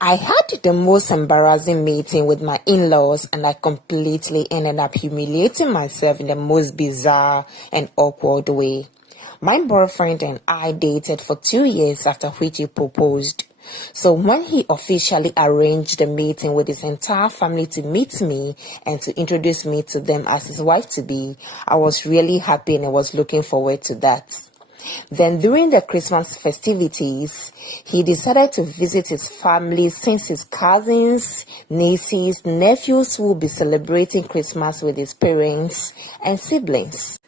I had the most embarrassing meeting with my in-laws, and I completely ended up humiliating myself in the most bizarre and awkward way. My boyfriend and I dated for 2 years, after which he proposed. So when he officially arranged the meeting with his entire family to meet me and to introduce me to them as his wife-to-be, I was really happy and I was looking forward to that. Then during the Christmas festivities, he decided to visit his family since his cousins, nieces, nephews will be celebrating Christmas with his parents and siblings.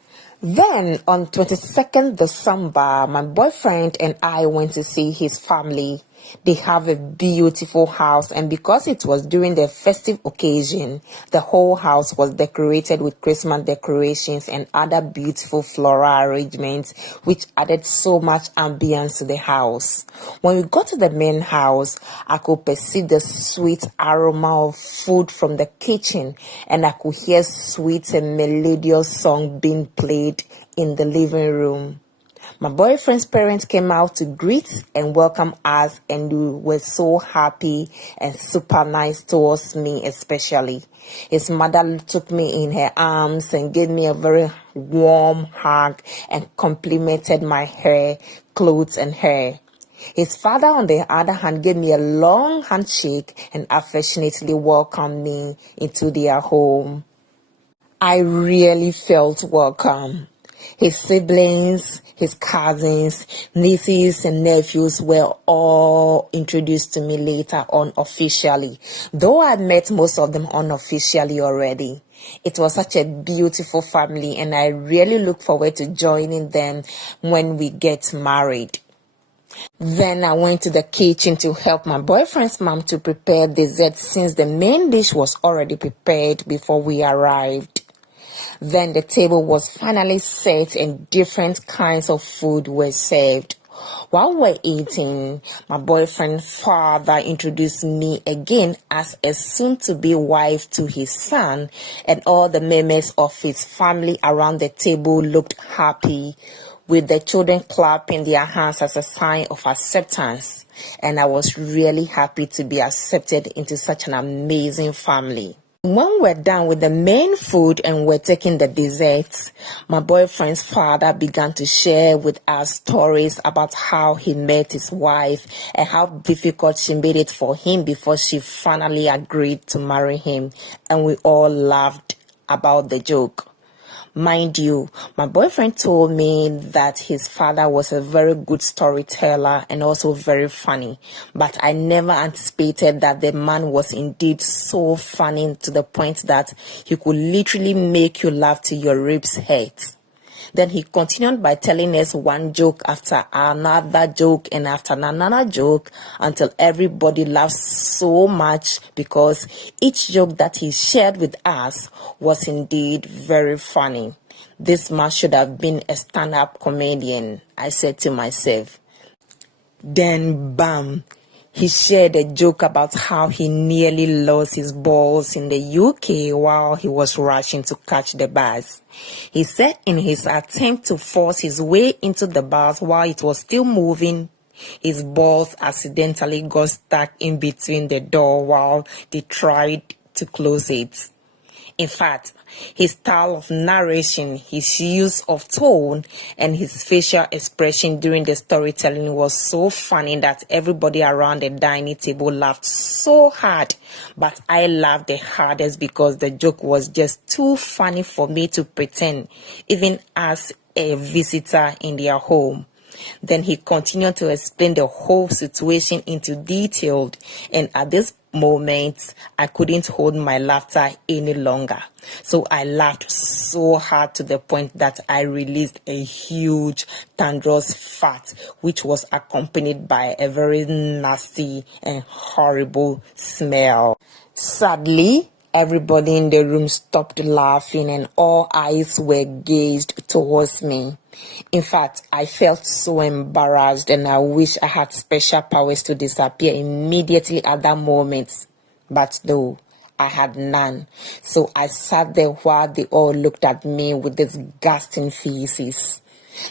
Then on 22nd December, my boyfriend and I went to see his family. They have a beautiful house, and because it was during the festive occasion, the whole house was decorated with Christmas decorations and other beautiful floral arrangements, which added so much ambience to the house. When we got to the main house, I could perceive the sweet aroma of food from the kitchen, and I could hear sweet and melodious song being played in the living room. My boyfriend's parents came out to greet and welcome us, and we were so happy and super nice towards me especially. His mother took me in her arms and gave me a very warm hug and complimented my hair, clothes and hair. His father, on the other hand, gave me a long handshake and affectionately welcomed me into their home. I really felt welcome. His siblings, his cousins, nieces and nephews were all introduced to me later on officially, though I met most of them unofficially already. It was such a beautiful family, and I really look forward to joining them when we get married. Then I went to the kitchen to help my boyfriend's mom to prepare dessert, since the main dish was already prepared before we arrived. Then the table was finally set and different kinds of food were served. While we're eating, my boyfriend's father introduced me again as a soon-to-be wife to his son, and all the members of his family around the table looked happy, with the children clapping their hands as a sign of acceptance. And I was really happy to be accepted into such an amazing family. When we're done with the main food and we're taking the desserts, my boyfriend's father began to share with us stories about how he met his wife and how difficult she made it for him before she finally agreed to marry him, and we all laughed about the joke. Mind you, my boyfriend told me that his father was a very good storyteller and also very funny, but I never anticipated that the man was indeed so funny to the point that he could literally make you laugh till your ribs hurt. Then he continued by telling us one joke after another joke and after another joke until everybody laughed so much, because each joke that he shared with us was indeed very funny. This man should have been a stand-up comedian, I said to myself. Then bam! He shared a joke about how he nearly lost his balls in the UK while he was rushing to catch the bus. He said in his attempt to force his way into the bus while it was still moving, his balls accidentally got stuck in between the door while they tried to close it. In fact, his style of narration, his use of tone, and his facial expression during the storytelling was so funny that everybody around the dining table laughed so hard. But I laughed the hardest because the joke was just too funny for me to pretend, even as a visitor in their home. Then he continued to explain the whole situation into detail, and at this moment, I couldn't hold my laughter any longer. So I laughed so hard to the point that I released a huge thunderous fart, which was accompanied by a very nasty and horrible smell. Sadly, everybody in the room stopped laughing and all eyes were gazed towards me. In fact, I felt so embarrassed and I wish I had special powers to disappear immediately at that moment. But no, I had none. So I sat there while they all looked at me with disgusting faces.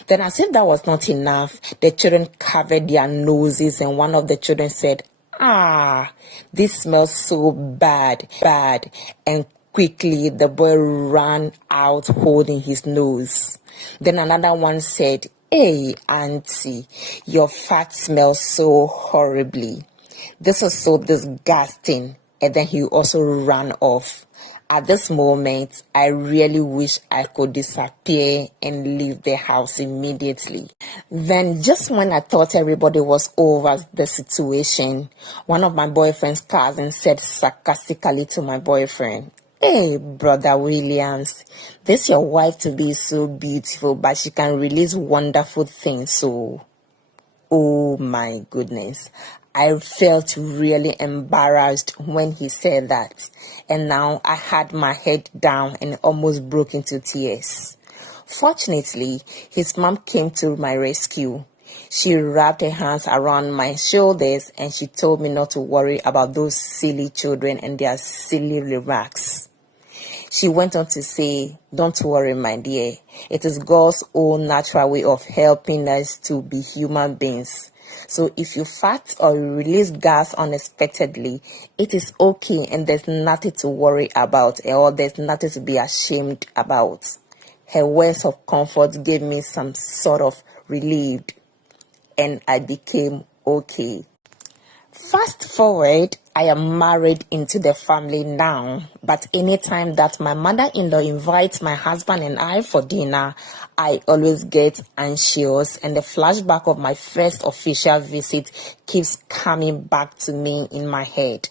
Then, as if that was not enough, the children covered their noses and one of the children said, This smells so bad. And quickly the boy ran out holding his nose. Then another one said, "Hey, auntie, your fat smells so horribly. This is so disgusting." And then he also ran off. At this moment, I really wish I could disappear and leave the house immediately. Then, just when I thought everybody was over the situation, one of my boyfriend's cousins said sarcastically to my boyfriend, "Hey, brother Williams, this your wife to be so beautiful, but she can release wonderful things, so..." Oh my goodness. I felt really embarrassed when he said that, and now I had my head down and almost broke into tears. Fortunately, his mom came to my rescue. She wrapped her hands around my shoulders and she told me not to worry about those silly children and their silly remarks. She went on to say, "Don't worry, my dear. It is God's own natural way of helping us to be human beings. So if you fart or you release gas unexpectedly, it is okay and there's nothing to worry about or there's nothing to be ashamed about." Her words of comfort gave me some sort of relief and I became okay. Fast forward, I am married into the family now, but anytime that my mother-in-law invites my husband and I for dinner, I always get anxious and the flashback of my first official visit keeps coming back to me in my head.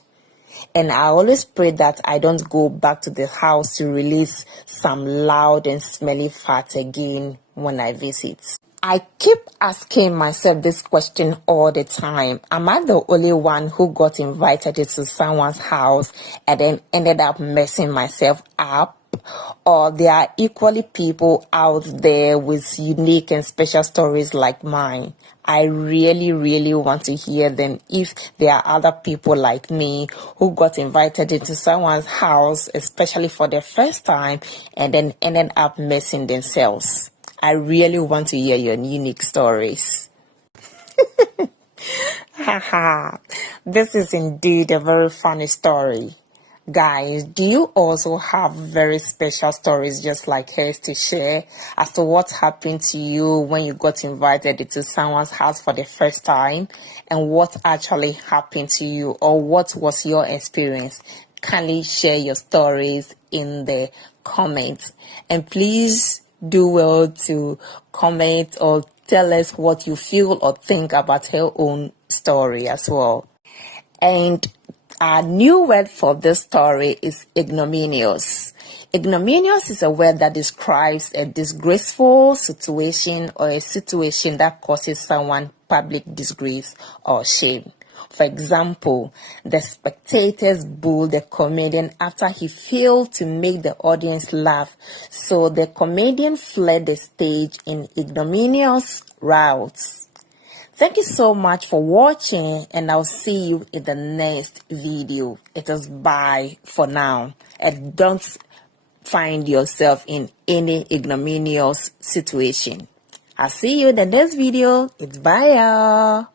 And I always pray that I don't go back to the house to release some loud and smelly fart again when I visit. I keep asking myself this question all the time. Am I the only one who got invited to someone's house and then ended up messing myself up? Or there are equally people out there with unique and special stories like mine? I really want to hear them if there are other people like me who got invited into someone's house, especially for the first time, and then ended up messing themselves. I really want to hear your unique stories. Haha, this is indeed a very funny story. Guys, do you also have very special stories just like hers to share as to what happened to you when you got invited to someone's house for the first time and what actually happened to you, or what was your experience? Kindly share your stories in the comments, and please do well to comment or tell us what you feel or think about her own story as well. And our new word for this story is ignominious. Ignominious is a word that describes a disgraceful situation or a situation that causes someone public disgrace or shame. For example, the spectators booed the comedian after he failed to make the audience laugh, so the comedian fled the stage in ignominious routes. Thank you so much for watching, and I'll see you in the next video. It is bye for now, and don't find yourself in any ignominious situation. I'll see you in the next video. It's bye, y'all.